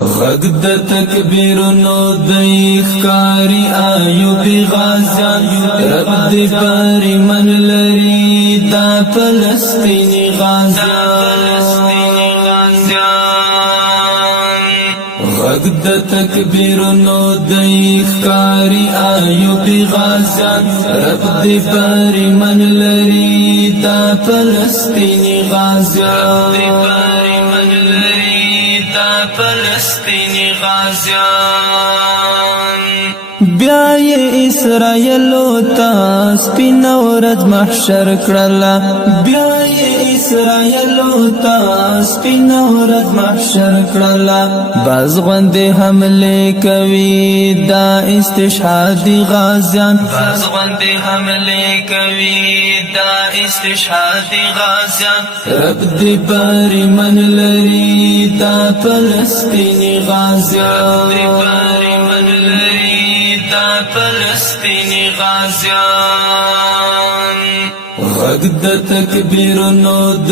غږ د تکبیرونو د ښکاري ایوب غازیان رب دې پرې من لري دا فلسطیني غازیان غږ د تکبیرونو د ښکاري ایوب غازیان رب دې پرې من لري دا فلسطیني غازیان فلسطینی غازیان بیا یې اسرائیلو ته سپین ورځ محشر کړله بیا یې اسرائیلو ته سپین ورځ محشر کړله باز غوندې حملې کوي دا استشهادي غازیان باز غوندې حملې کوي دا استشهادي غازیان رب دې پرې من لري دا فلسطینی غازیان فلسطینی غازیان غږ د تکبیرونو د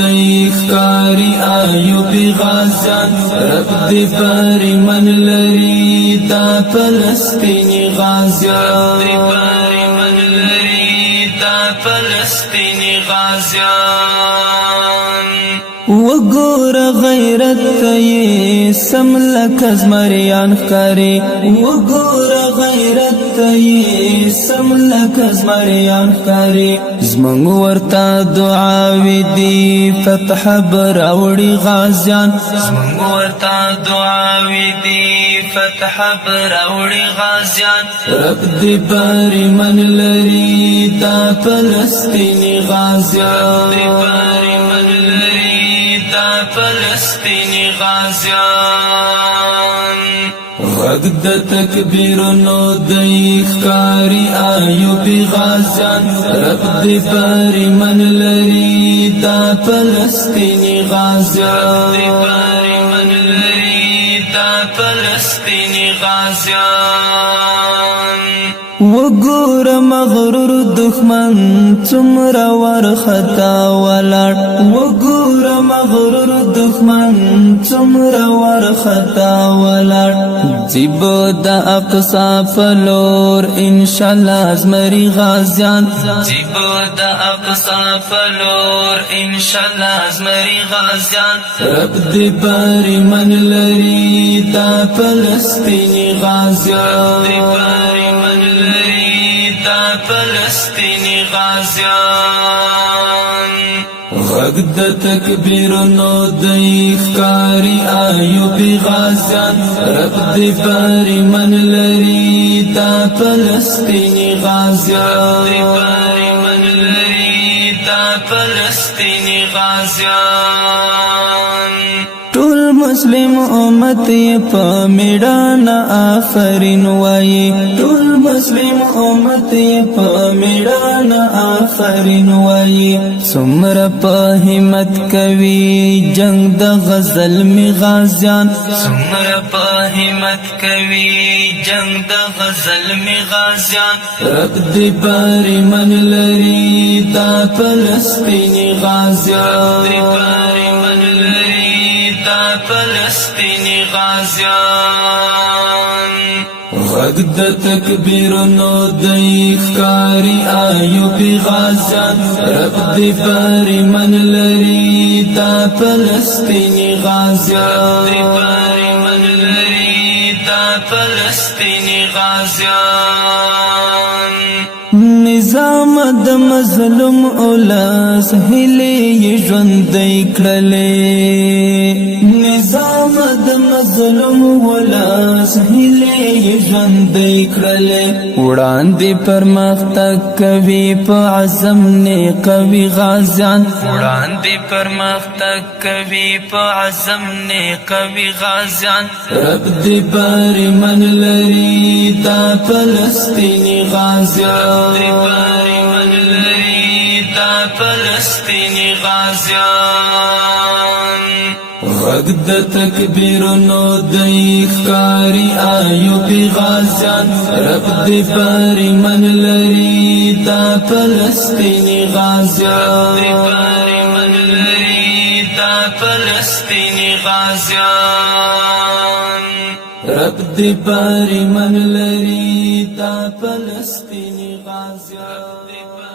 ښکاري ایوب غازیان رب دې پرې من لري دا فلسطینی غازیان فلسطینی غازیان وګور غیرت یې سم لکه زمریان ښکاري وګور غیرت یې سم لکه زمریان ښکاري زمونږ ورته دعاوې دي فتح به راوړي غازیان زمونږ ورته دعاوې دي فتح به راوړي غازیان رب دې پرې من لري دا فلسطیني غازیان فلسطینی غازیان غږ د تکبیرونو د ښکاري ایوب غازیان رب دې پرې من لري دا فلسطینی غازیان فلسطینی غازیان وګور مغرور دښمن څومره ورختا ولاړ وګور مغرور دښمن څومره ورختا ولاړ جيب د اقصا فلور ان شاء الله زمري غازیان جيب د اقصا فلور ان شاء الله زمري غازیان رب دې پرې من لري دا فلسطیني غازیان فلسطینی غازیان غږ د تکبیرونو د ښکاري ایوب غازیان رب دې پرې من لري دا فلسطینی غازیان فلسطینی غازیان ټول مسلم امت په میړانه آفرین وایي ټول مسلم امت په میړانه آفرین وایي څومره په همت کوي جنگ د غزل می غازیان څومره په همت کوي جنگ د غزل می غازیان رب دې پرې من لري دا فلسطینی غازیان فلسطینی غازیان غږ د تکبیرونو د ښکاري ایوب غازیان رب دې پرې من لري دا فلسطینی غازیان فلسطینی غازیان نظام د مظلوم اولاس هلي ژوندۍ کړلې نظام د مظلوم اولاس هلي ژوندۍ کړلې وړاندې پرمختګ کوي په عزم نه کوي غازیان وړاندې پرمختګ کوي په عزم نه کوي غازیان رب دې پرې من لري دا فلسطیني غازیان فلسطینی غازیان غږ د تکبیرونو د ښکاري ایوب غازیان رب دې پرې من لري دا فلسطینی غازیان فلسطینی غازیان رب دی پاری من لری تا فلسطینی غازیان